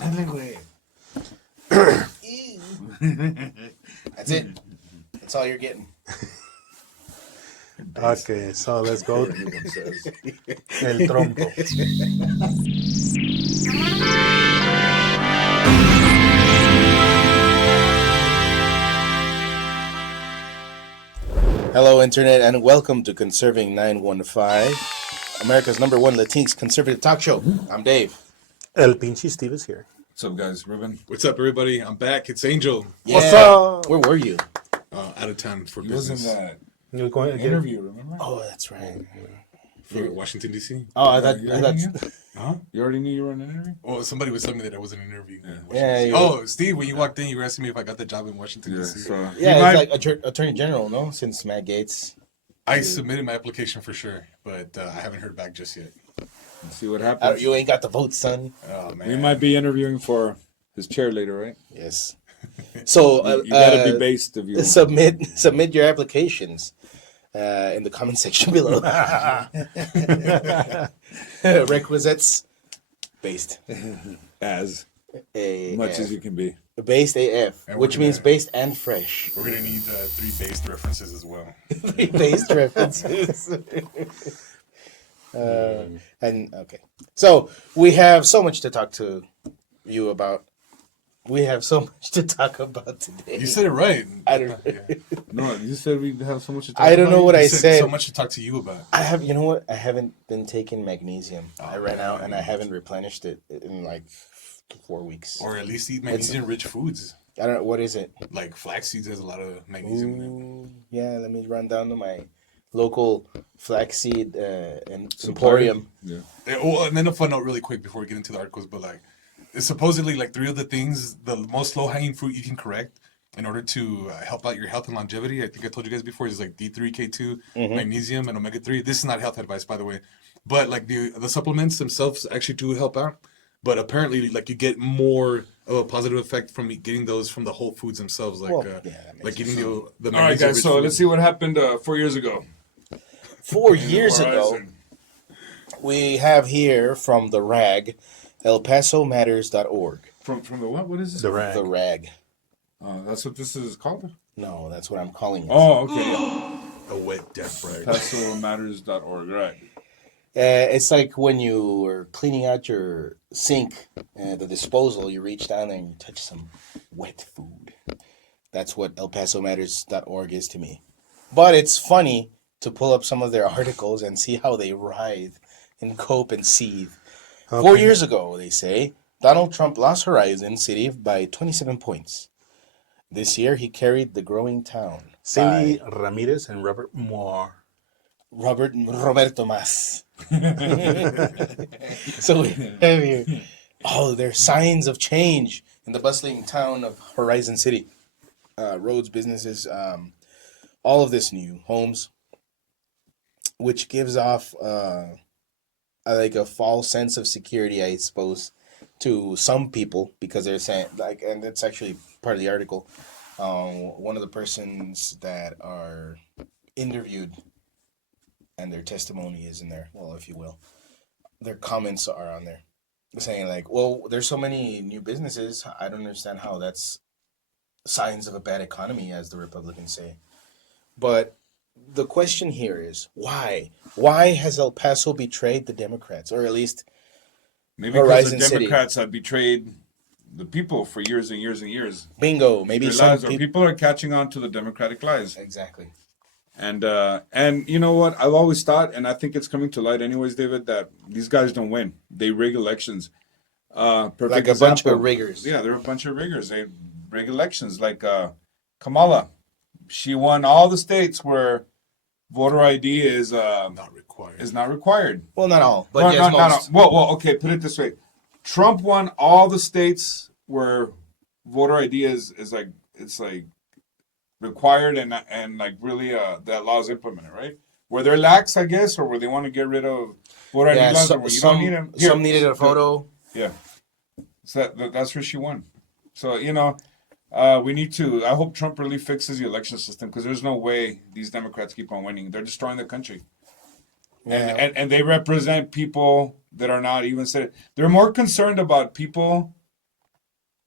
That's it. That's all you're getting. Okay, so let's go. El trompo. Hello, Internet, and welcome to Conserving 915, America's #1 Latinx conservative talk show. I'm Dave. El Pinchy Steve is here. What's up, guys? Ruben. What's up, everybody? I'm back. It's Angel. Yeah. What's up? Where were you? Out of town for He business. was in that You're going to interview, remember? Oh, that's right. For Washington, D.C. Oh, I thought. Huh? You already knew you were in an interview? Oh, somebody was telling me that I was in an interview. Yeah. Oh, Steve, when you walked in, you were asking me if I got the job in Washington, D.C. Yeah, it's like Attorney General, no? Since Matt Gaetz. I submitted my application for sure, but I haven't heard back just yet. Let's see what happens. You ain't got the vote, son. Oh, man. We might be interviewing for his chair later, right? Yes. So You gotta be based if you submit your applications in the comment section below. Requisites based as AF. much as you can be. Based AF, And which we're means gonna- based and fresh. We're going to need 3 based references as well. Based references. And okay, so we have so much to talk to you about. We have so much to talk about today. You said it right. I don't. Yeah. No, you said we have so much to talk I don't about. know what You I said said. so much to talk to you about. I have. You know what? I haven't been taking magnesium. I ran man. out and I haven't replenished it in like 4 weeks. Or at least eat magnesium-rich foods. I don't know what is it. Like flax seeds has a lot of magnesium in them. Ooh, yeah, let me run down to my local flaxseed emporium. Yeah. And then a fun note really quick before we get into the articles, but like, it's supposedly like 3 of the things, the most low-hanging fruit you can correct in order to help out your health and longevity. I think I told you guys before, is like D3, K2, magnesium, and omega-3. This is not health advice, by the way. But like the supplements themselves actually do help out. But apparently, like, you get more of a positive effect from getting those from the whole foods themselves, like Well, yeah, that makes like getting the All right, magnesium. guys. So let's see what happened 4 years ago. 4 years ago, Horizon. we have here from the RAG, ElPasoMatters.org. From the what? What is this? The rag. The RAG. That's what this is called. No, that's what I'm calling it. Oh, okay. a wet death rag. PasoMatters.org. Right. It's like when you are cleaning out your sink, the disposal, you reach down there and you touch some wet food. That's what ElPasoMatters.org is to me. But it's funny to pull up some of their articles and see how they writhe and cope and seethe. 4 years ago, they say, Donald Trump lost Horizon City by 27 points. This year, he carried the growing town. Cindy by Ramirez and Robert Moore. Roberto Mas. So we have here, there's signs of change in the bustling town of Horizon City. Roads, businesses, all of this new homes, which gives off like a false sense of security, I suppose, to some people, because they're saying, like, and it's actually part of the article. One of the persons that are interviewed, and their testimony is in there, well, if you will, their comments are on there, saying like, well, there's so many new businesses, I don't understand how that's signs of a bad economy, as the Republicans say. But the question here is, why? Why has El Paso betrayed the Democrats, or at least Maybe because Horizon the City? Democrats have betrayed the people for years and years and years. Bingo, maybe Their some lies, or people. people are catching on to the Democratic lies. Exactly. And you know what? I've always thought, and I think it's coming to light anyways, David, that these guys don't win. They rig elections. Perfect Like a bunch example. of riggers. Yeah, they're a bunch of riggers. They rig elections. Like Kamala, she won all the states where voter ID is Not required. not required. Well, not all, but Well, yes, no. most. Well, okay. Put it this way: Trump won all the states where voter ID is like it's like required and like really that law is implemented, right? Where they're lax, I guess, or where they want to get rid of voter ID Yeah, laws, or some, where you don't need them. some needed a photo. Yeah, so that's where she won. So we need to. I hope Trump really fixes the election system, because there's no way these Democrats keep on winning. They're destroying the country. Yeah. And they represent people that are not even said. They're more concerned about people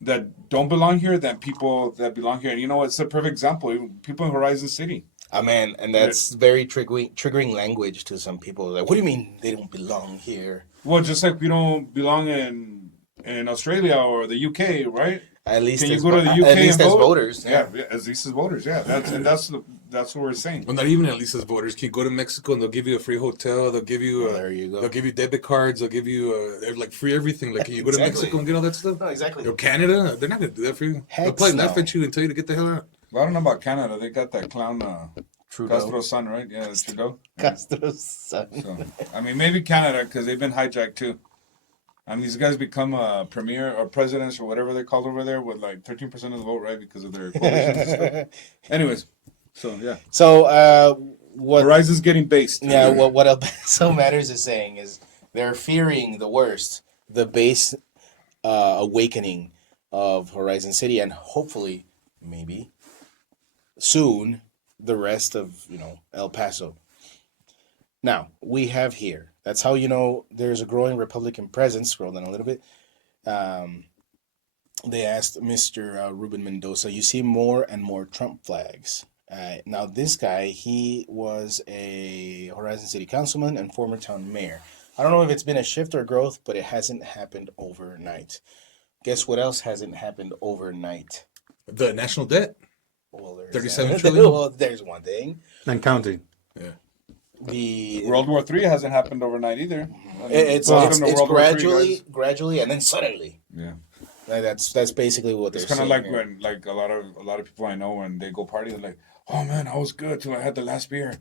that don't belong here than people that belong here. And you know, it's a perfect example. People in Horizon City. Man, and that's very triggering language to some people. Like, what do you mean they don't belong here? Well, just like we don't belong in Australia or the UK, right? At least Can you as go to the vo- UK at least and as vote? voters. Yeah, as least as voters. Yeah, that's what we're saying. Well, not even at least as voters. Can you go to Mexico and they'll give you a free hotel? They'll give you Well, there you go. they'll give you debit cards. They'll give you like free everything. Like, can you go to Exactly. Mexico and get all that stuff? No, exactly. Or Canada, they're not gonna do that for you. They'll Heck probably no. laugh at you and tell you to get the hell out. Well, I don't know about Canada. They got that clown Trudeau. Castro's son, right? Yeah, that's Trudeau. Castro's son. So, I mean, maybe Canada because they've been hijacked too. I mean, these guys become premier or presidents or whatever they're called over there with like 13% of the vote, right? Because of their coalitions and stuff. Anyways, so yeah. So, what? Horizon's getting based. Yeah, what El Paso Matters is saying is they're fearing the worst, the base awakening of Horizon City, and hopefully, maybe soon, the rest of El Paso. Now we have here. That's how you know there's a growing Republican presence. Scroll down a little bit. They asked Mr. Ruben Mendoza, "You see more and more Trump flags." Now, this guy, he was a Horizon City councilman and former town mayor. I don't know if it's been a shift or growth, but it hasn't happened overnight. Guess what else hasn't happened overnight? The national debt. Well, there's 37 trillion? Well, there's one thing. And counting. Yeah. The World War III hasn't happened overnight either. I mean, it's welcome to World War III, guys. gradually, and then suddenly. Yeah, That's basically what it's they're kind of saying like here. when like a lot of people I know when they go party, they're like, "Oh man, I was good till I had the last beer."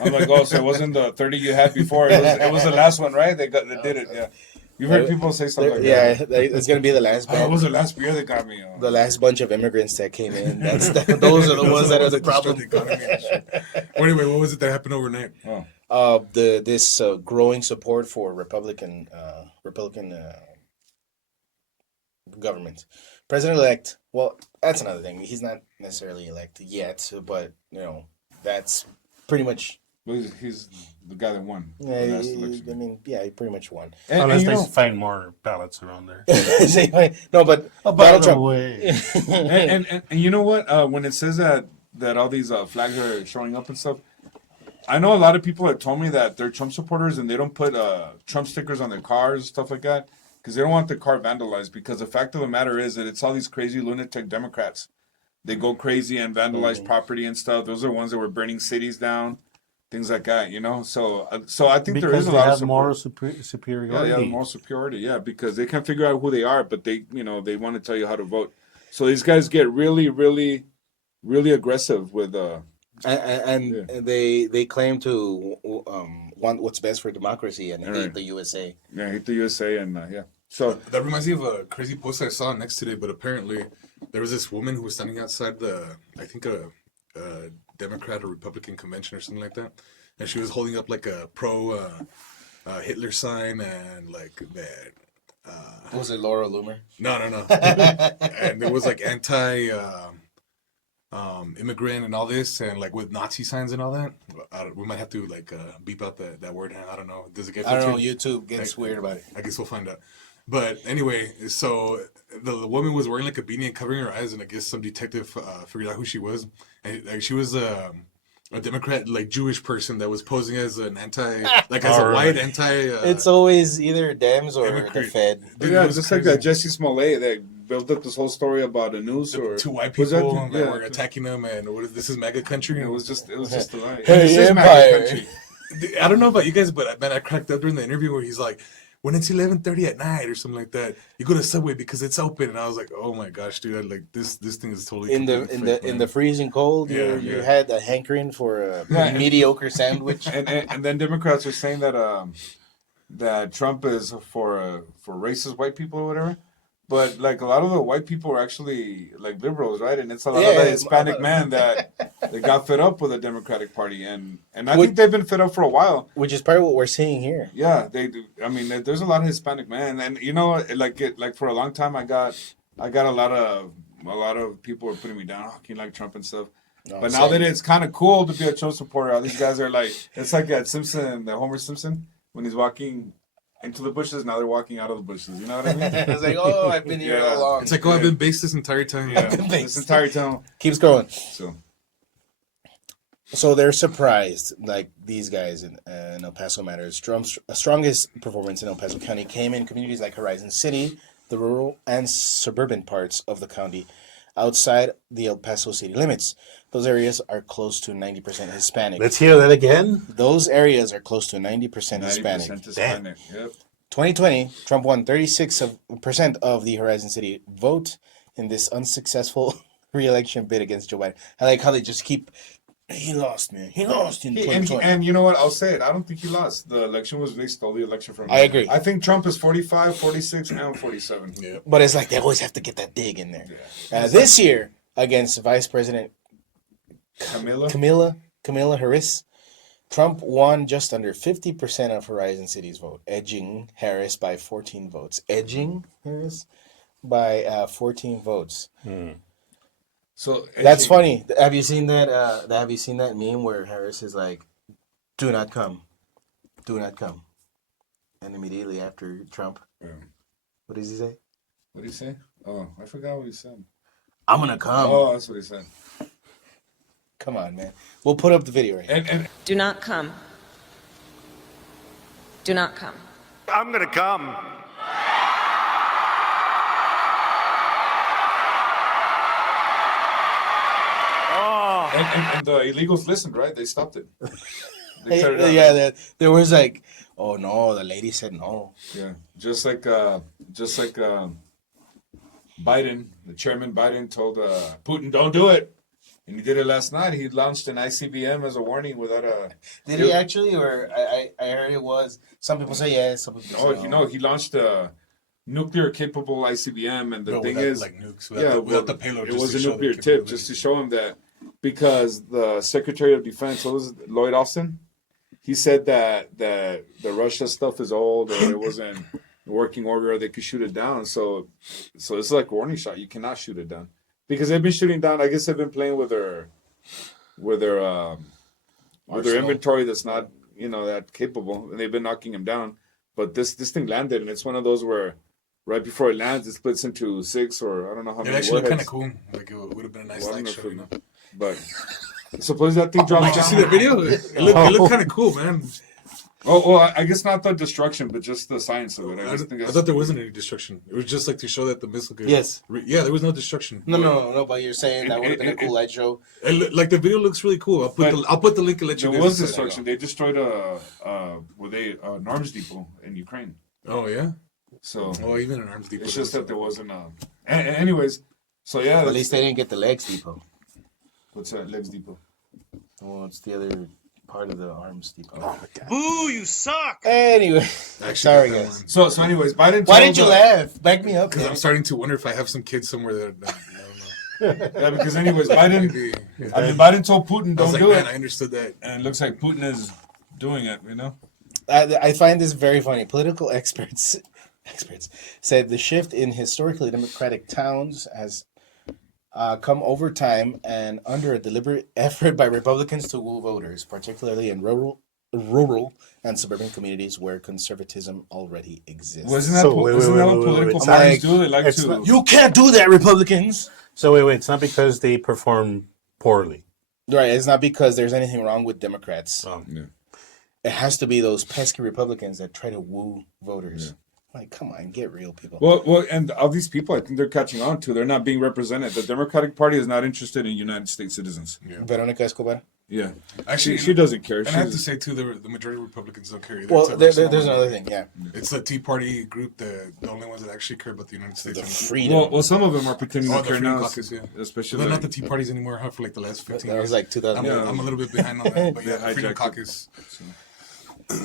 I'm like, "Oh, so it wasn't the 30 you had before? It was the last one, right? They did it." Yeah, you've heard people say something like Yeah, that. it's gonna be the last Oh, it batch. was the last beer that got me. The last bunch of immigrants that came in. Those are the ones that are the problem. Well, anyway, what was it that happened overnight? Oh. This growing support for Republican government, President-elect. Well, that's another thing. He's not necessarily elected yet, but that's pretty much. Well, he's the guy that won the Yeah, last election. he pretty much won. Unless you they know, find more ballots around there. No, but By Donald the Trump. way, and you know what? When it says that all these flags are showing up and stuff, I know a lot of people have told me that they're Trump supporters and they don't put Trump stickers on their cars and stuff like that because they don't want the car vandalized. Because the fact of the matter is that it's all these crazy lunatic Democrats. They go crazy and vandalize property and stuff. Those are the ones that were burning cities down, things like that. So I think there is because a they lot of have support. moral Yeah, superiority. moral superiority. Yeah, because they can't figure out who they are, but they want to tell you how to vote. So these guys get really, really, really aggressive with And they claim to want what's best for democracy and hate Right. the USA. Yeah, hate the USA and yeah. So That reminds me of a crazy post I saw next today, but apparently there was this woman who was standing outside I think a Democrat or Republican convention or something like that. And she was holding up like a pro Hitler sign and like that. Was it Laura Loomer? No. And it was like anti immigrant and all this, and like with Nazi signs and all that. We might have to like beep out that word. I don't know. Does it get I don't know. filtered? YouTube gets weird about it. I guess we'll find out. But anyway, so the woman was wearing like a beanie and covering her eyes, and I guess some detective figured out who she was, and like she was a Democrat, like Jewish person that was posing as an like as a white anti. It's always either Dems or the immigrant. Fed. Dude, yeah, it was just like crazy. that Jesse Smollett that built up this whole story about a news or Two white was that people the- that were attacking them, and this is MAGA country. It was just a lie. Hey, And this is MAGA Empire. country. I don't know about you guys, but man, I cracked up during the interview where he's like, when it's 11:30 at night or something like that, you go to Subway because it's open, and I was like, oh my gosh, dude, like this thing is totally In completely fake, the man. freezing cold, you Yeah. had a hankering for a Yeah. mediocre sandwich. And then Democrats are saying that that Trump is for racist white people or whatever. But like a lot of the white people are actually like liberals, right? And it's a lot of Yeah, the Hispanic men that they got fed up with the Democratic Party, and I think they've been fed up for a while. Which is part of what we're seeing here. Yeah, they do. I mean, there's a lot of Hispanic men, and like for a long time, I got a lot of people were putting me down. Oh, you like Trump and stuff. No, But now same. that it's kind of cool to be a Trump supporter, all these guys are like, it's like that Simpson, the Homer Simpson, when he's walking into the bushes. Now they're walking out of the bushes. You know what I mean? It's like, oh, I've been here all along. It's like, oh, I've been based this entire time. Yeah, been this entire time. Keeps going. So They're surprised, like these guys in El Paso Matters. Trump's strongest performance in El Paso County came in communities like Horizon City, the rural and suburban parts of the county outside the El Paso city limits. Those areas are close to 90% Hispanic. Let's hear that again. Those areas are close to 90% Hispanic. 90% Hispanic. Yep. 2020, Trump won 36% of the Horizon City vote in this unsuccessful re-election bid against Joe Biden. I like how they just keep... He lost, man. He lost in 2020. And you know what? I'll say it. I don't think he lost. The election was they stole the election from him. I agree. I think Trump is 45, 46, and 47. Yeah. But it's like they always have to get that dig in there. Yeah. This year, against Vice President Camilla? Camilla Harris, Trump won just under 50% of Horizon City's vote, edging Harris by 14 votes. Edging Harris by 14 votes. So That's funny. Have you seen that? Have you seen that meme where Harris is like, "Do not come, do not come," and immediately after Trump, what does he say? What did he say? Oh, I forgot what he said. I'm gonna come. Oh, that's what he said. Come on, man. We'll put up the video right here. And Do not come. Do not come. I'm gonna come. and the illegals listened, right? They stopped it. They cut it out, Yeah, right? there was like, oh no, the lady said no. Yeah, just like Biden, the chairman Biden told Putin, "Don't do it," and he did it last night. He launched an ICBM as a warning without a. Did he actually, or I heard it was. Some people say yes, some people say no. He launched a nuclear capable ICBM, and the thing without, is, like nukes, without the payload. It just was to a show nuclear the tip, just to show him that, because the Secretary of Defense, what was it, Lloyd Austin, he said that the Russia stuff is old, or it wasn't in working order, or they could shoot it down. So it's like a warning shot. You cannot shoot it down because they've been shooting down. I guess they've been playing with their inventory that's not that capable, and they've been knocking them down. But this thing landed, and it's one of those where right before it lands, it splits into 6 or I don't know how many. It actually looked kind warheads. of cool. Like it would have been a nice light show, But suppose that thing drops Did you down. see the video? It looked kind of cool, man. Oh, well, I guess not the destruction, but just the science of it. I I thought there wasn't any destruction. It was just like to show that the missile could. Yes. Yeah, there was no destruction. No. But you're saying that would have been a cool light show. Like the video looks really cool. I'll put the link and let you. There guys was decide. destruction. They destroyed an arms depot in Ukraine. Oh yeah. So Even an arms depot. it's just that there wasn't a. Anyways, so yeah. At least they didn't get the legs depot. What's that? Legs depot. Well, it's the other part of the arms depot. Boo, you suck. Anyway, sorry guys. So anyways, Biden. Why did you laugh? Back me up. Because I'm man. starting to wonder if I have some kids somewhere that I don't know. Yeah, because anyways, Biden. Maybe. I mean, Biden told Putin, I "Don't was like, do man, it," I understood that. and it looks like Putin is doing it. I find this very funny. Political experts said the shift in historically democratic towns has come over time and under a deliberate effort by Republicans to woo voters, particularly in rural and suburban communities where conservatism already exists. Wasn't that So, isn't that what wait, political it's parties like- do? They like it's to. not- You can't do that, Republicans. So wait, it's not because they perform poorly. Right, it's not because there's anything wrong with Democrats. Yeah. It has to be those pesky Republicans that try to woo voters. Like, come on, get real, people. Well, and all these people, I think they're catching on to. They're not being represented. The Democratic Party is not interested in United States citizens. Veronica Escobar. Yeah, Actually, she doesn't care. And I have to She's, say too, the majority of Republicans don't care either. Well, It's a very there's small another minority. thing, yeah. It's the Tea Party group, the only ones that actually care about the United States. The and- freedom. well, some of them are pretending Oh, to the care Freedom now, Caucus, yeah. especially. They're like- not the Tea Parties anymore, huh, for like the last 15 that years. was like 2000. I'm a little bit behind on that, but yeah, They the Freedom hijacked it. Caucus.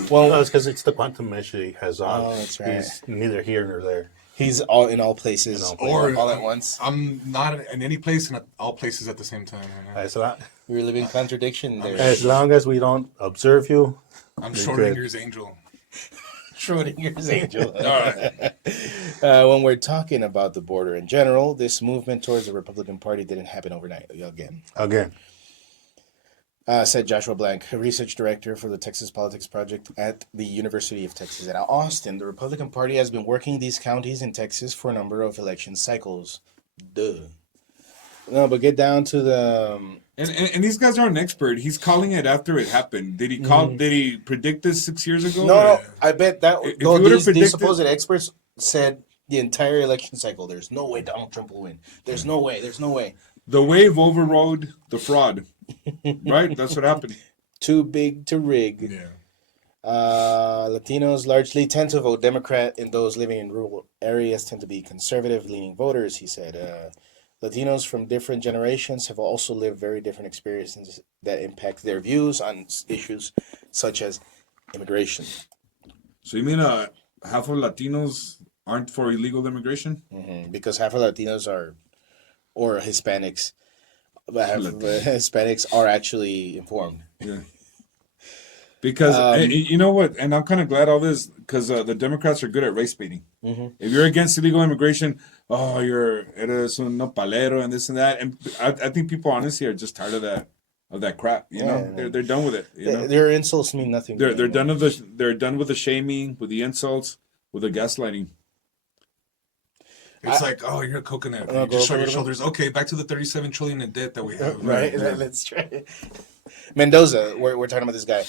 Well, no, it's because it's the quantum measure he has on. Oh, that's right. He's neither here nor there. He's all in all places, Or all at once. I'm not in any place and at all places at the same time. You know? We're living contradiction there. As long as we don't observe you, I'm You're Schrodinger's angel. Schrodinger's angel. All right. When we're talking about the border in general, this movement towards the Republican Party didn't happen overnight again. again, Said Joshua Blank, a research director for the Texas Politics Project at the University of Texas at Austin. The Republican Party has been working these counties in Texas for a number of election cycles. Duh. No, but get down to the. And these guys aren't expert. He's calling it after it happened. Did he call? Did he predict this 6 years ago? No, I bet that If no, you would've these predicted- supposed experts said the entire election cycle. There's no way Donald Trump will win. There's no way. There's no way. The wave overrode the fraud. Right? That's what happened. Too big to rig. Yeah. Latinos largely tend to vote Democrat, and those living in rural areas tend to be conservative-leaning voters, he said. Latinos from different generations have also lived very different experiences that impact their views on issues such as immigration. So you mean half of Latinos aren't for illegal immigration? Because half of Latinos are, or Hispanics, but half of Hispanics are actually informed. Yeah. Because you know what, and I'm kind of glad all this because the Democrats are good at race baiting. If you're against illegal immigration, oh, eres un nopalero and this and that, and I think people honestly are just tired of that crap. You know, they're done with it. You know? Their insults mean nothing. They're done with the shaming, with the insults, with the gaslighting. It's like, oh, you're a coconut. You just show your shoulders. Okay, back to the 37 trillion in debt that we have. Right? Let's try. Mendoza, we're talking about this guy.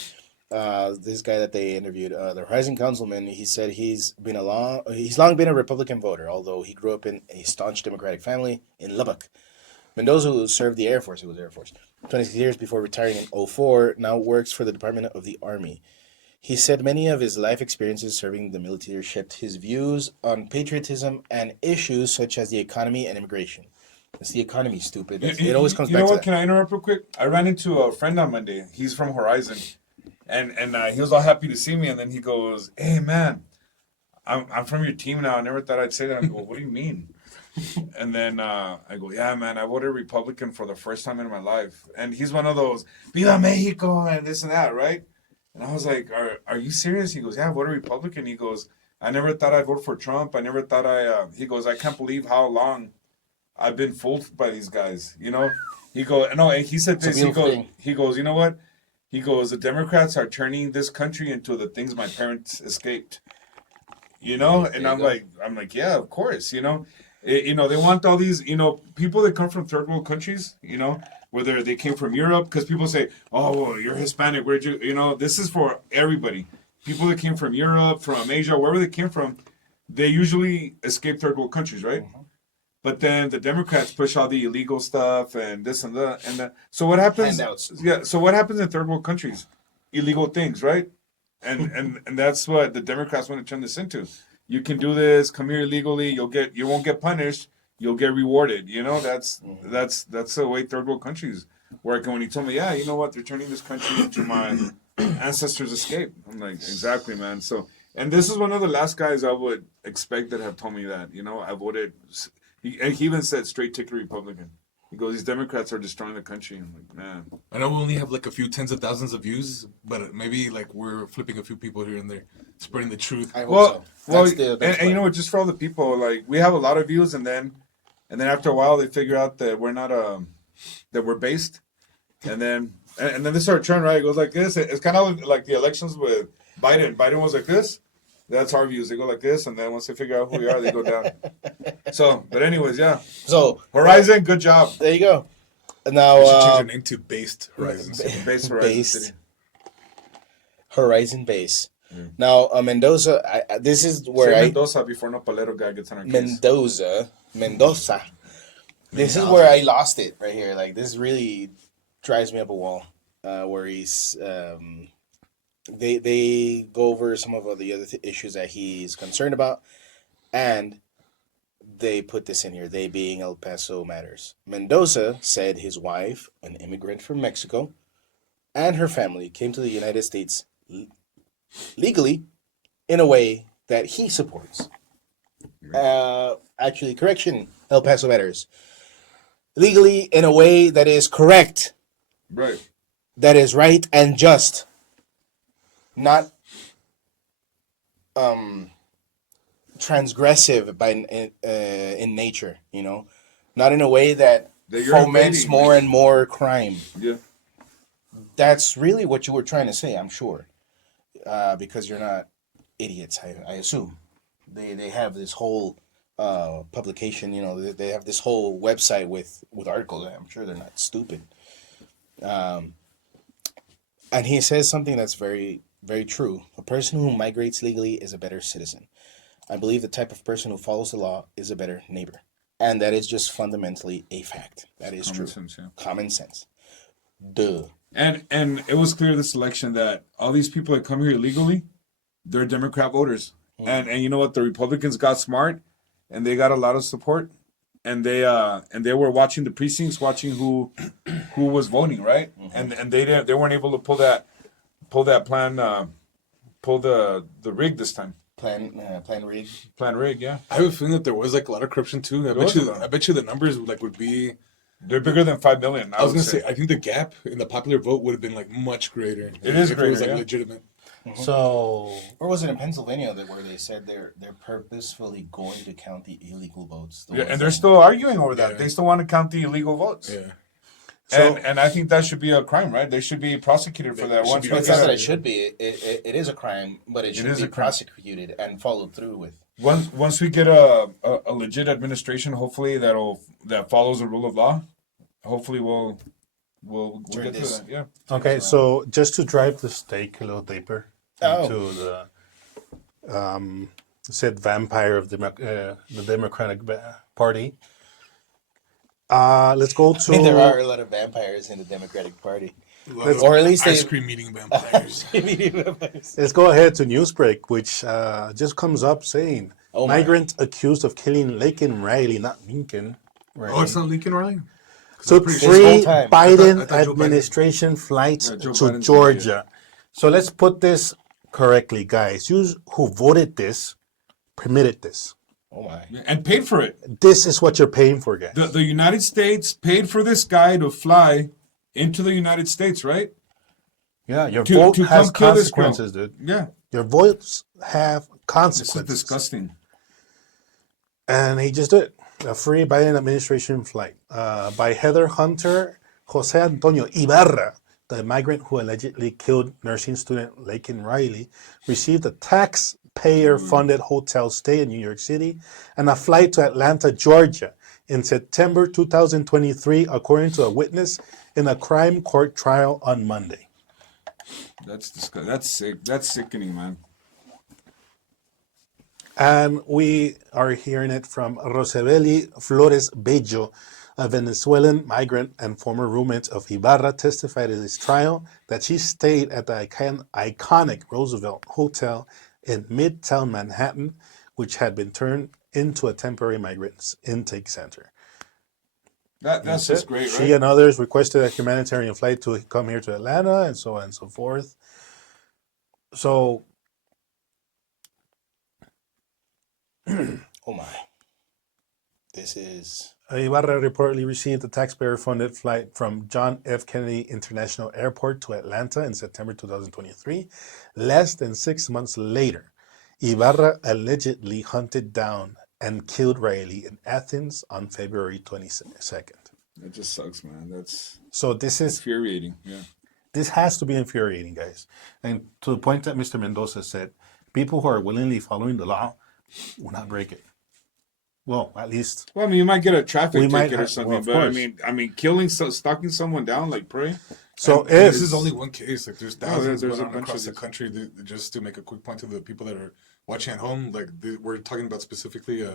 This guy that they interviewed, the Horizon councilman, he said he's long been a Republican voter, although he grew up in a staunch Democratic family in Lubbock. Mendoza, who served the Air Force, 26 years before retiring in 2004, now works for the Department of the Army. He said many of his life experiences serving the military shaped his views on patriotism and issues such as the economy and immigration. It's the economy, stupid. It always comes back to You know what? that. Can I interrupt real quick? I ran into a friend on Monday. He's from Horizon. And he was all happy to see me, and then he goes, "Hey man, I'm from your team now. I never thought I'd say that." I go, "What do you mean?" And then I go, "Yeah man, I voted Republican for the first time in my life." And he's one of those "Viva Mexico" and this and that, right? And I was like, "Are you serious?" He goes, "Yeah, I voted Republican." He goes, "I never thought I'd vote for Trump. I never thought He goes, "I can't believe how long I've been fooled by these guys." You know? He goes, no, and he said this. He goes, "You know what?" He goes, "The Democrats are turning this country into the things my parents escaped." You know, and I'm like, yeah, of course. You know, they want all these, people that come from third world countries. Whether they came from Europe, because people say, "Oh, well, you're Hispanic. Where'd you?" This is for everybody. People that came from Europe, from Asia, wherever they came from, they usually escape third world countries, right? But then the Democrats push all the illegal stuff and this and that and that. So what happens? Handouts. Yeah. So what happens in third world countries? Illegal things, right? And that's what the Democrats want to turn this into. You can do this. Come here illegally. You won't get punished. You'll get rewarded. That's the way third world countries work. And when he told me, yeah, you know what? They're turning this country into my ancestors' escape. I'm like, exactly, man. So, and this is one of the last guys I would expect that have told me that. I voted. He even said straight ticket Republican. He goes, "These Democrats are destroying the country." I'm like, man. I know we only have like a few tens of thousands of views, but maybe like we're flipping a few people here and there, spreading the truth. I hope Well, so. well, That's and you know what? Just for all the people, like we have a lot of views, and then after a while they figure out that we're not that we're based, and then they start turning right. It goes like this. It's kind of like the elections with Biden. Biden was like this. That's our views. They go like this, and then once they figure out who we are, they go down. So, but anyways, yeah. So Horizon, good job. there you go. We should change Now, their name to Based Horizon City. Base Horizon Based. City. Horizon Base. Now, Mendoza. This is where Say Mendoza before Nopalero guy gets on our case. Mendoza. This is where I lost it right here. Like this really drives me up a wall. Where he's they go over some of the other issues that he's concerned about, and they put this in here. They being El Paso matters. Mendoza said his wife, an immigrant from Mexico, and her family came to the United States legally in a way that he supports. Actually, correction, El Paso matters. Legally in a way that is correct, Right. that is right and just. Not transgressive by in nature, not in a way that That you're foments invading. more and more crime. Yeah. that's really what you were trying to say, I'm sure, because you're not idiots. I assume they have this whole publication. You know, they have this whole website with articles. I'm sure they're not stupid. And he says something that's very, very true. A person who migrates legally is a better citizen. I believe the type of person who follows the law is a better neighbor. And that is just fundamentally a fact. That is true. Sense, yeah. Common sense. Duh. And it was clear this election that all these people that come here illegally, they're Democrat voters. And you know what? The Republicans got smart, and they got a lot of support, and they were watching the precincts, watching who was voting, right? And they weren't able to pull the rig this time. Plan rig. Plan rig, yeah. I have a feeling that there was like a lot of corruption too. I bet you the numbers would be. They're bigger than 5 million. I was gonna say I think the gap in the popular vote would have been like much greater. It is if greater, it was like yeah. legitimate. So, or was it in Pennsylvania where they said they're purposefully going to count the illegal votes? Yeah, and they're still arguing over that. Yeah. They still want to count the illegal votes. Yeah. And I think that should be a crime, right? They should be prosecuted for that. Once It's not that it should be. It is a crime, but it should be prosecuted and followed through with. Once we get a legit administration, hopefully that follows the rule of law. Hopefully we'll get to that. Yeah. Okay, so just to drive the stake a little deeper into the said vampire of the Democratic Party. Let's go to. I mean, there are a lot of vampires in the Democratic Party, Or or at least ice cream eating vampires. Let's go ahead to Newsbreak, which just comes up saying Oh my. migrant accused of killing Laken Riley, not Lincoln. Riley. Oh, it's not Lincoln Riley. Took pretty sure. This three whole time. Biden I thought Joe Biden- administration flights Yeah, Joe to Biden's Georgia. So let's put this correctly, guys. You who voted this, permitted this. Oh my! And paid for it. This is what you're paying for, guys. The United States paid for this guy to fly into the United States, right? Yeah, your To- vote to has come kill this girl. consequences, dude. Yeah. Your votes have This is consequences. disgusting. And he just did it. A free Biden administration flight by Heather Hunter, Jose Antonio Ibarra, the migrant who allegedly killed nursing student Laken Riley, received a taxpayer-funded hotel stay in New York City and a flight to Atlanta, Georgia in September 2023, according to a witness in a crime court trial on Monday. That's disgusting. That's sick. That's sickening, man. And we are hearing it from Rosabeli Flores Bello, a Venezuelan migrant and former roommate of Ibarra, testified at his trial that she stayed at the iconic Roosevelt Hotel in Midtown Manhattan, which had been turned into a temporary migrants intake center. That's just great, She right? and others requested a humanitarian flight to come here to Atlanta, and so on and so forth. So, Oh my! This is Ibarra reportedly received a taxpayer-funded flight from John F. Kennedy International Airport to Atlanta in September 2023. Less than 6 months later, Ibarra allegedly hunted down and killed Riley in Athens on February 22nd. That just sucks, man. That's So this is infuriating. Yeah. this has to be infuriating, guys. And to the point that Mr. Mendoza said, people who are willingly following the law will not break it. Well, at least Well, I mean, you might get a traffic We might ticket or have- something, well, of but course. I mean, stalking someone down like prey. so. And If this is only one case. Like there's thousands there's going a on bunch across of the country. Just to make a quick point to the people that are watching at home, like we're talking about specifically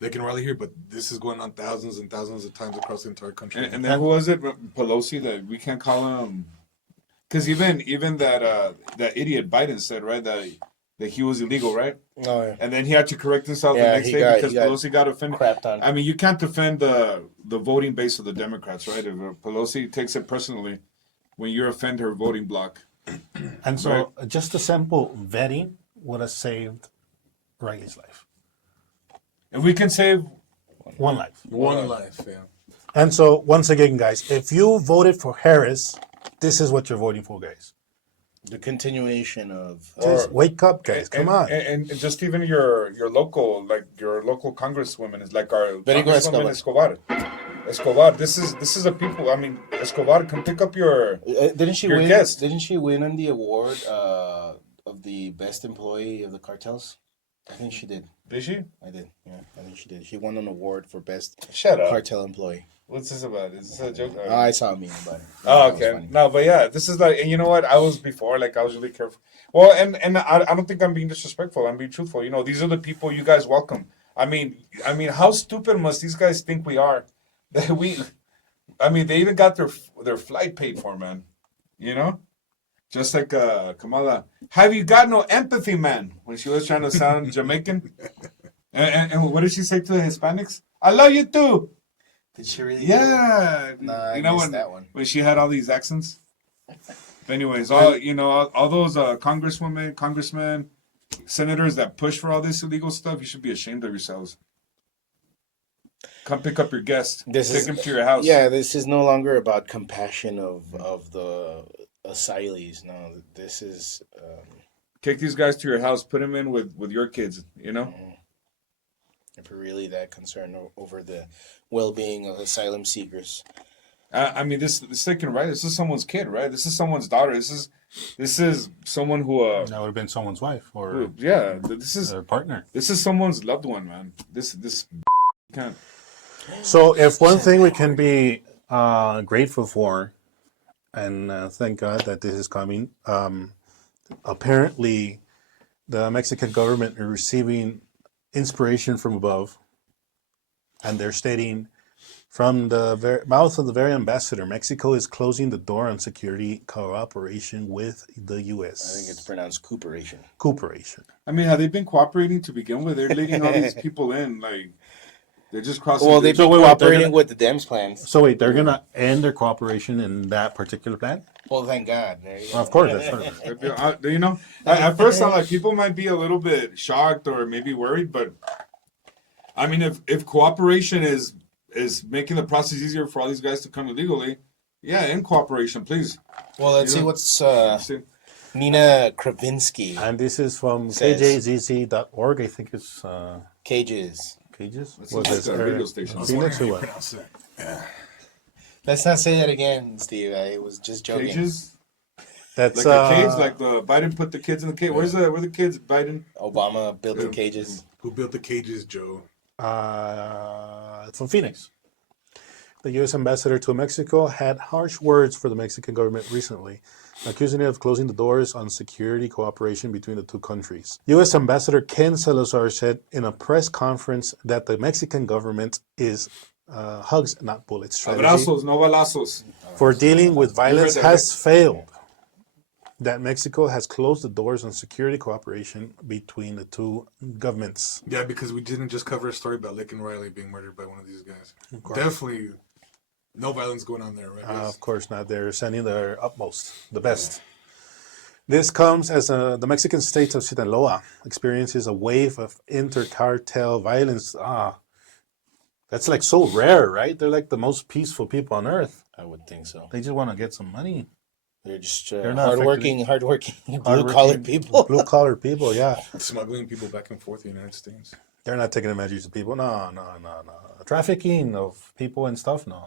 Lake and Riley here, but this is going on thousands and thousands of times across the entire country. And then who was it? Pelosi. That we can't call him, because even that idiot Biden said, right, that he was illegal, right? oh yeah. And then he had to correct himself Yeah, the next he day got- because he got Pelosi got offended. crapped on. I mean, you can't defend the voting base of the Democrats, right? If Pelosi takes it personally when you offend her voting bloc. And so just a simple vetting would have saved Riley's life. And we can save. One life. One life, yeah. And so once again, guys, if you voted for Harris, this is what you're voting for, guys. The continuation of Just wake up, guys. Come on. And just even your local congresswoman is like our Very good, Congresswoman Escobar. Escobar, this is a people. I mean, Escobar, come pick up your Didn't she Your win? guest. Didn't she win on the award of the best employee of the cartels? I think she did. Did she? I did. Yeah, I think she did. She won an award for best Shut up. cartel employee. What's this about? Is this a joke? Oh, I saw a meme about it. Oh, That was okay. funny. No, but yeah, this is like, and you know what? I was before, like, I was really careful. Well, and I don't think I'm being disrespectful. I'm being truthful. You know, these are the people you guys welcome. I mean, how stupid must these guys think we are? That I mean, they even got their flight paid for, man. You know, just like Kamala. Have you got no empathy, man? When she was trying to sound Jamaican, and what did she say to the Hispanics? I love you too. Did she really? Yeah, Nah, I you know missed that one. when she had all these accents. But anyways, all those congresswomen, congressmen, senators that push for all this illegal stuff, you should be ashamed of yourselves. Come pick up your guest. Take him to your house. Yeah, this is no longer about compassion of the asylees. No, this is. Take these guys to your house. Put them in with your kids. You know. If we're really that concerned over the well-being of asylum seekers. I mean, this taken right. This is someone's kid, right? This is someone's daughter. This is someone who. That would have been someone's wife or Yeah, this is their partner. this is someone's loved one, man. This can't. So, if one thing we can be grateful for, and thank God that this is coming, apparently the Mexican government are receiving inspiration from above, and they're stating from the mouth of the very ambassador, Mexico is closing the door on security cooperation with the U.S. I think it's pronounced cooperation. Cooperation. I mean, have they been cooperating to begin with? They're letting all these people in, like they're just crossing. Well, they've been wait, cooperating they're gonna- with the Dems plans. So wait, they're gonna end their cooperation in that particular plan? Well, thank God. There you go. Of course, that's right. You know, at first I'm like, people might be a little bit shocked or maybe worried, but I mean, if cooperation is making the process easier for all these guys to come illegally, yeah, in cooperation, please. Well, let's You see know, what's see. Nina Kravinsky And this is from Says- kjzz.org. I think it's cages. Cages. This Was is it a radio station. Phoenix or what? Pronounce it. Let's not say that again, Steve. I was just joking. Cages, That's like the cage, like the Biden put the kids in the cage. Where the kids? Biden. Obama built the cages. Who built the cages, Joe? from Phoenix. The U.S. ambassador to Mexico had harsh words for the Mexican government recently, accusing it of closing the doors on security cooperation between the two countries. U.S. Ambassador Ken Salazar said in a press conference that the Mexican government is hugs, not bullets, strategy Abrazos, no balazos. for dealing with violence that, has failed. That Mexico has closed the doors on security cooperation between the two governments. Yeah, because we didn't just cover a story about Lincoln Riley being murdered by one of these guys. Definitely no violence going on there, right? guys? Of course not. They're sending their utmost, the best. This comes as the Mexican state of Sinaloa experiences a wave of intercartel violence. That's like so rare, right? They're like the most peaceful people on earth. I would think so. They just want to get some money. They're just They're not hardworking blue-collar people. Blue collar people, yeah. Smuggling people back and forth to the United States. They're not taking advantage of people. No. Trafficking of people and stuff, no.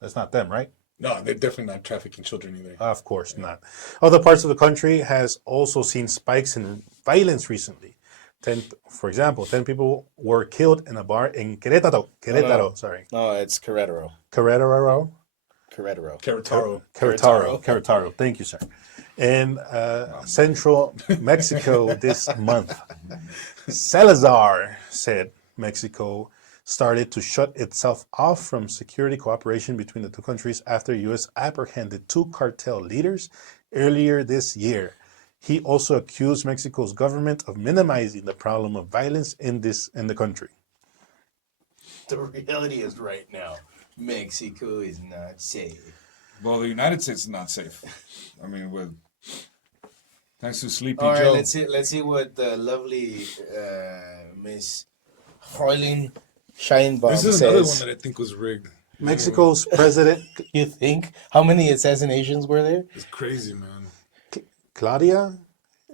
That's not them, right? No, they're definitely not trafficking children either. Of course not. Other parts of the country has also seen spikes in violence recently. 10 people were killed in a bar in Querétaro, sorry. No, it's Querétaro. Querétaro? Querétaro. Thank you, sir. In central Mexico this month. Salazar said Mexico started to shut itself off from security cooperation between the two countries after U.S. apprehended two cartel leaders earlier this year. He also accused Mexico's government of minimizing the problem of violence in the country. The reality is right now, Mexico is not safe. Well, the United States is not safe. I mean, thanks to Sleepy All right, Joe. let's see what the lovely Miss Fräulein Scheinbaum This is says. another one that I think was rigged. Mexico's president, You think? How many assassinations were there? It's crazy, man. Claudia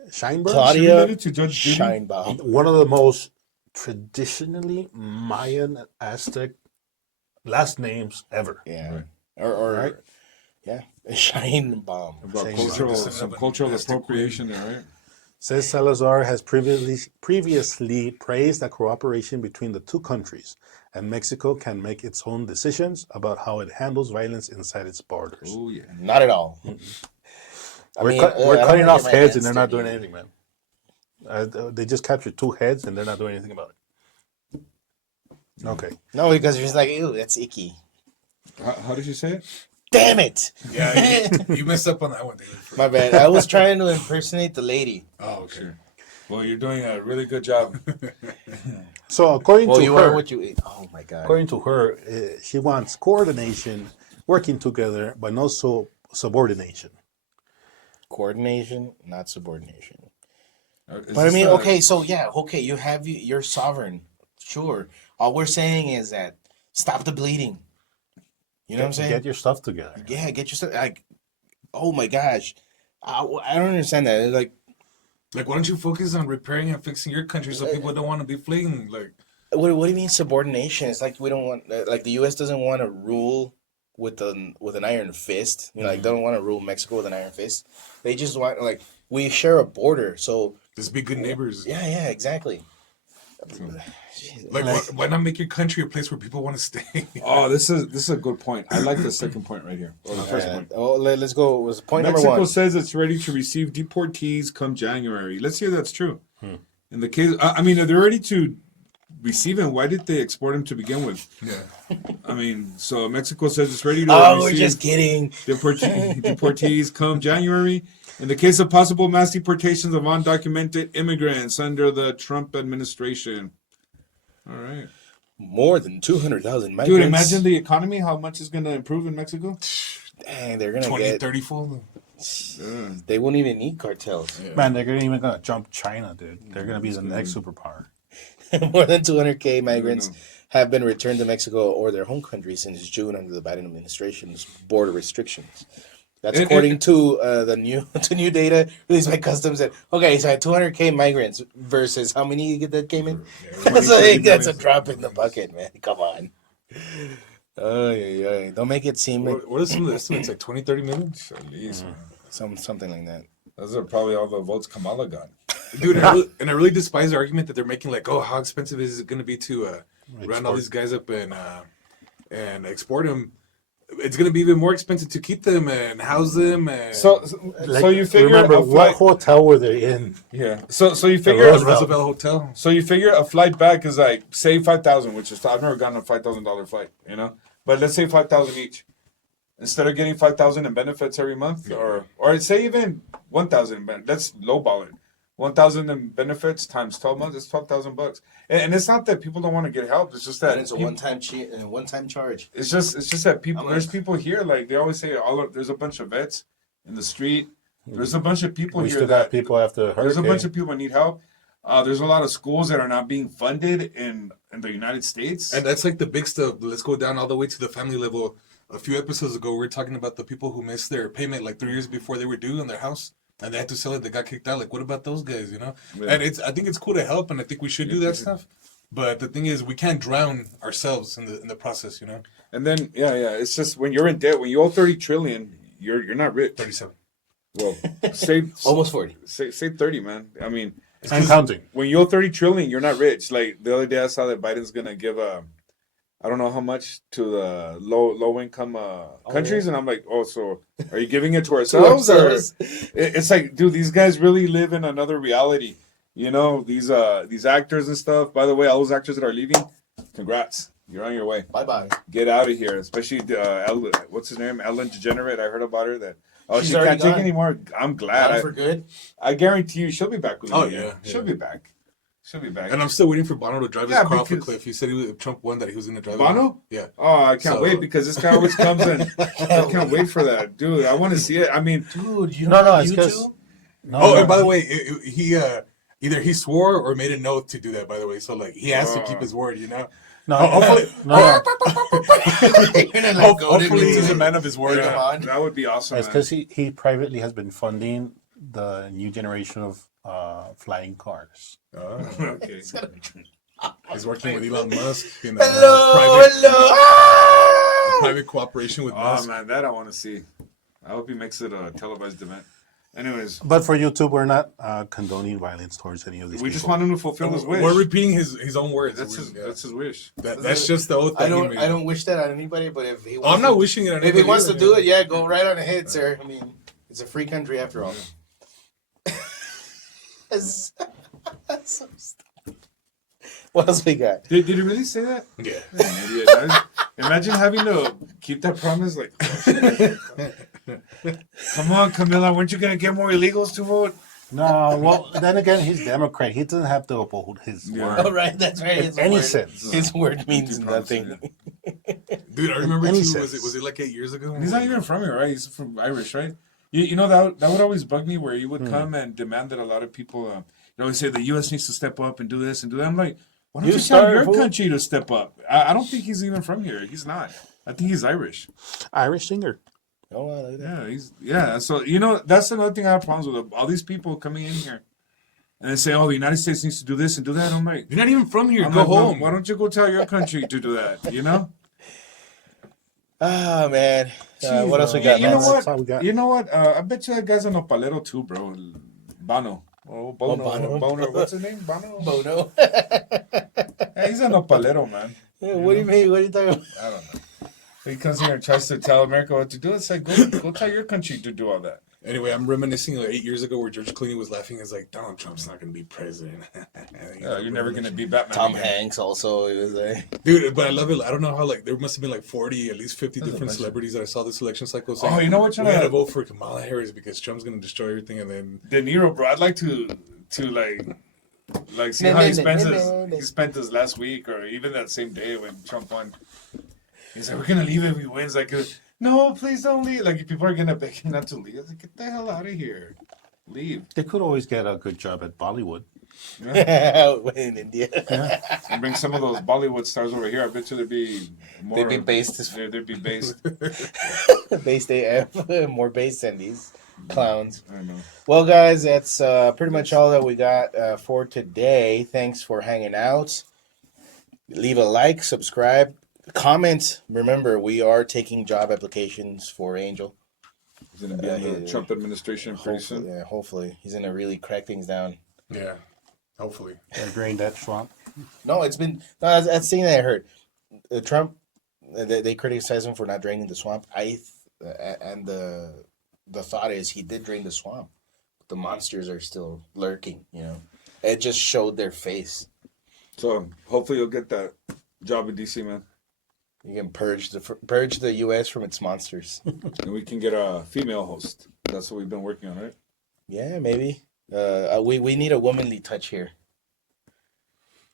Sheinbaum, Claudia related to Judge Judy? Scheinbaum. one of the most traditionally Mayan Aztec last names ever. Yeah. Right. Or Right. yeah, a Shine Bomb. About Shame. some cultural appropriation there, right? Says Salazar has previously praised the cooperation between the two countries, and Mexico can make its own decisions about how it handles violence inside its borders. Oh yeah. Not at all. We're I don't cutting wanna off get my heads and they're hands not dirty. doing anything, man. They just captured 2 heads and they're not doing anything about it. Okay. No, because you're just like, ew, that's icky. How did you say it? Damn it! Yeah, you messed up on that one, David. My bad. I was trying to impersonate the lady. Oh, okay. Sure. Well, you're doing a really good job. So according Well, to you her, are what you eat. Oh my god. according to her, she wants coordination, working together, but no subordination. Coordination, not subordination. Is But I this mean, a- okay, so yeah, okay, you're sovereign. Sure. All we're saying is that stop the bleeding. You know what I'm saying? Get your stuff together. Yeah, get your stuff. Like, oh my gosh, I don't understand that. It's like, Like, why don't you focus on repairing and fixing your country so people don't want to be fleeing? Like, what do you mean subordination? It's like we don't want, like the U.S. doesn't want to rule with an iron fist. You know, like they don't want to rule Mexico with an iron fist. They just want, like, we share a border, so just be good neighbors. yeah, exactly. Like, why not make your country a place where people want to stay? Oh, this is a good point. I like the second point right here. Or the first point. Oh, let's go. Was point Mexico number 1. says it's ready to receive deportees come January. Let's see if that's true. In the case, I mean, if they're ready to receive him, why did they export him to begin with? Yeah. I mean, so Mexico says it's ready to Oh, we're receive just kidding. deportees come January. In the case of possible mass deportations of undocumented immigrants under the Trump administration. All right. More than 200,000 migrants. Dude, imagine the economy, how much is going to improve in Mexico? Dang, they're gonna 20, get. 30 fold. Yeah. They won't even need cartels. Man, they're even gonna jump China, dude. They're gonna be the next superpower. More than 200K migrants have been returned to Mexico or their home country since June under the Biden administration's border restrictions. That's according to the new data released by Customs. That okay, so 200K migrants versus how many that came in? That's a drop in the bucket, man. Come on. Oh yeah. Don't make it seem like What are some of the estimates? Like 20, 30 million? At least, man. something like that. Those are probably all the votes Kamala got. Dude, and I really despise the argument that they're making, like, oh, how expensive is it going to be to round all these guys up and export them? It's going to be even more expensive to keep them and house them. And So you figure remember a what flight, hotel were they in? yeah. So you figure Roosevelt Hotel. So you figure a flight back is like say 5,000, which is I've never gotten a $5,000 flight, you know. But let's say 5,000 each. Instead of getting 5,000 in benefits every month, or say even 1,000, let's lowball it. 1,000 in benefits times 12 months is $12,000. And it's not that people don't want to get help. It's just that And it's a one-time charge. It's just that people. There's people here like they always say. There's a bunch of vets in the street. There's a bunch of people We here still that got people after the there's a hurricane. bunch of people that need help. There's a lot of schools that are not being funded in the United States. And that's like the big stuff. Let's go down all the way to the family level. A few episodes ago, we were talking about the people who missed their payment like 3 years before they were due on their house. And they had to sell it. They got kicked out. Like, what about those guys, you know? Yeah. And I think it's cool to help, and I think we should do that stuff. But the thing is, we can't drown ourselves in the process, you know? And then it's just when you're in debt, when you owe 30 trillion, you're not rich. 37. Well, say Almost 40. say 30, man. I mean, And counting. when you owe 30 trillion, you're not rich. Like the other day, I saw that Biden's gonna give I don't know how much to the low income countries, and I'm like, oh, so are you giving it to ourselves? Or it's like, dude, these guys really live in another reality. You know, these actors and stuff. By the way, all those actors that are leaving, congrats, you're on your way. Bye. Get out of here. Especially what's his name, Ellen DeGenerate. I heard about her that. Oh, She's she already can't take gone. anymore. I'm glad. Gone for good. I guarantee you, she'll be back with me. Oh, yeah. She'll be back. She'll be back. And I'm still waiting for Bono to drive his Yeah, car off a because- cliff. He said if Trump won that he was going to drive Bono? it. Yeah. Oh, I can't So- wait because this guy always comes in. I can't wait for that, dude. I want to see it. I mean, Dude, you No, know it's 'cause- YouTube? Oh, and by the way, he either he swore or made a note to do that, by the way. So, like, he has to keep his word, you know? No, hopefully- no. Hopefully he's a man of his word. Come on. that would be awesome. It's Man. because he privately has been funding the new generation of flying cars. Okay. He's working with Elon Musk. Hello. cooperation with Oh Musk. man, that I want to see. I hope he makes it a televised event. Anyways, But for YouTube, we're not condoning violence towards any of these we people. just want him to fulfill his wish. We're repeating his own words. That's his wish. That's just the oath that he made. I don't wish that on anybody, but if he wants I'm not to, wishing it on if he anybody wants to either, do man. it, yeah, go right on ahead, sir. I mean, it's a free country after all. That's so stupid. What else we got? Did he really say that? Yeah. Idiot. Imagine having to keep that promise. Like, oh, shit. Come on, Camilla, weren't you gonna get more illegals to vote? No, well, then again, he's Democrat. He doesn't have to uphold his word. Oh, right, that's right. In any sense. His word means Empty promise, nothing. Dude, I remember any too. sense. Was it like 8 years ago? And he's not even from here, right? He's from Irish, right? You know that would always bug me, where he would come and demand that a lot of people, say the U.S. needs to step up and do this and do that. I'm like, why don't you tell start, your fool. country to step up? I don't think he's even from here. He's not. I think he's Irish. Irish singer. Oh, wow, look at that. Yeah. So that's another thing I have problems with. All these people coming in here and they say, "Oh, the United States needs to do this and do that." I'm like, You're not even from here. I'm Go like, well, home. why don't you go tell your country to do that? You know? Ah, man. What else we You got, know man? That's all we what? got. You know what? I bet you that guy's a nopalero too, bro. Bono. Oh, Bono. Bono. Bono. What's his name? Bono. Bono. Yeah, he's a nopalero, man. Yeah, what do you mean? What are you talking about? I don't know. He comes here and tries to tell America what to do. It's like, go tell your country to do all that. Anyway, I'm reminiscing like 8 years ago where George Clooney was laughing. It's like, Donald Trump's not going to be president. You're never gonna be Batman. Tom again. Hanks also. He was like, Dude, but I love it. I don't know how, like, there must have been like 40, at least 50 different celebrities that I saw this election cycle saying, Oh, you know what? we got to vote for Kamala Harris because Trump's going to destroy everything. And then, De Niro, bro. I'd like to see how he spent his last week or even that same day when Trump won. He's like, we're gonna leave if he wins. Like, no, please don't leave. Like, people are gonna beg him not to leave. I was like, get the hell out of here. Leave. They could always get a good job at Bollywood. in India. And bring some of those Bollywood stars over here. I bet you there'd be more. They'd be based as They'd be based. based AF, more based than these clowns. I know. Well, guys, that's pretty much all that we got for today. Thanks for hanging out. Leave a like, subscribe, comment. Remember, we are taking job applications for Angel. He's gonna be in the Trump administration pretty Hopefully, soon. yeah, hopefully. He's going to really crack things down. yeah, hopefully. Drain that swamp. No, it's been... No, that's the thing that I heard. Trump, they criticize him for not draining the swamp. And the thought is he did drain the swamp. But the monsters are still lurking, you know. It just showed their face. So hopefully you'll get that job in DC, man. You can purge the U.S. from its monsters. And we can get a female host. That's what we've been working on, right? Yeah, maybe. We need a womanly touch here.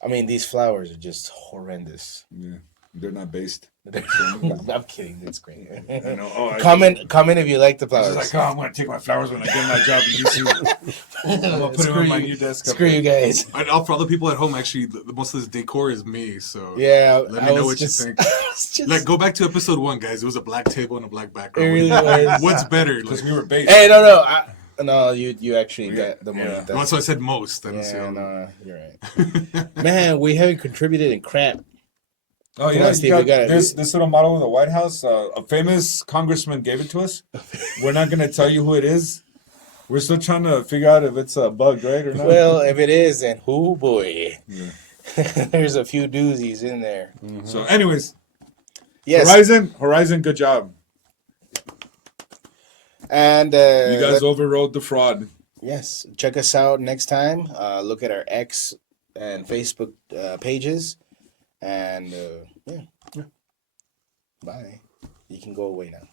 I mean, these flowers are just horrendous. Yeah. They're not based. I'm kidding. It's great. I know. Oh, Comment if you like the I flowers. was like, oh, I'm gonna take my flowers when I get my job in DC. I'm gonna put them on my new desk. Screw you guys. I know for other people at home, actually, the most of this decor is me. So Yeah, let me know what you think. Just, Like, go back to episode 1, guys. It was a black table and a black it background. really was. What's better? Because Like, we were based. Hey, no, you actually got the money. Yeah. that's why I said most. I don't Yeah, see all- no, you're right. Man, we haven't contributed in crap. Oh Come yeah, on, Steve, we got it. this little model in the White House. A famous congressman gave it to us. We're not gonna tell you who it is. We're still trying to figure out if it's a bug, right or not. Well, if it is, then oh boy, Yeah. there's a few doozies in there. So, anyways, Yes, Horizon, good job. and You guys overrode the fraud. yes, check us out next time. Look at our X and Facebook pages, and yeah. Bye. You can go away now.